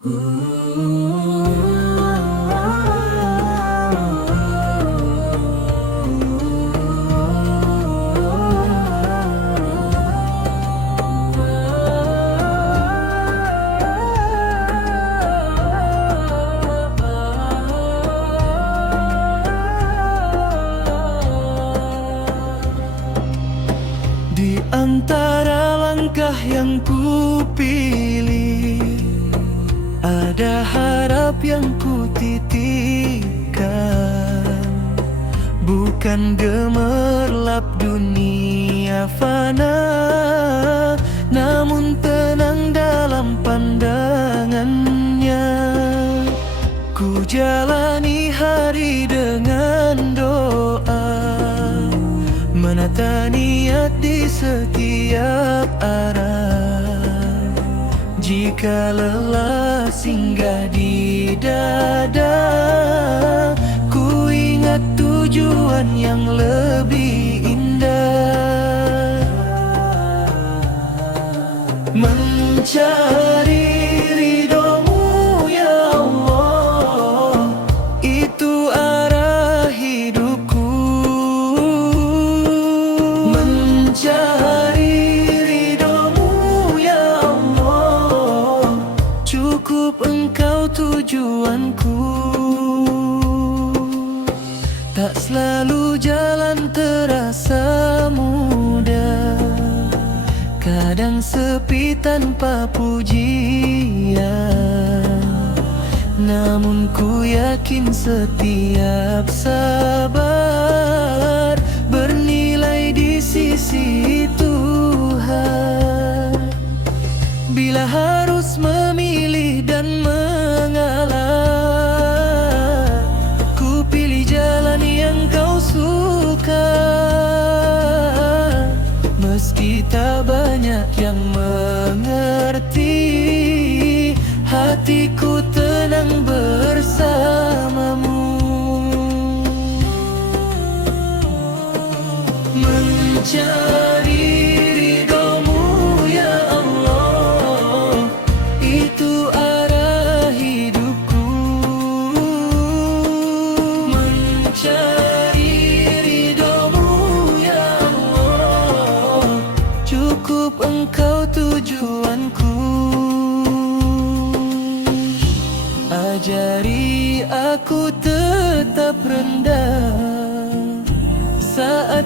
Di antara langkah yang ku pilih, ada harap yang ku titipkan, bukan gemerlap dunia fana, namun tenang dalam pandangannya. Ku jalani hari dengan doa, menata niat di setiap arah. Jika lelah singgah di dada, ku ingat tujuan yang lebih indah. Mencari ridhomu ya Allah, itu arah hidupku. Mencari ridhomu ya Allah, cukup engkau tujuanku. Tak selalu jalan terasa mudah, kadang sepi tanpa pujian, namun ku yakin setiap sabar bernilai di sisi Tuhan. Bila harus memilih dan mengalah, ku pilih jalan yang kau suka. Meski tak banyak yang mengerti, hatiku tenang bersamamu. Mencari ridhomu ya Allah, itu arah hidupku. Mencari ridhomu ya Allah, cukup engkau tujuanku. Ajari aku tetap rendah saat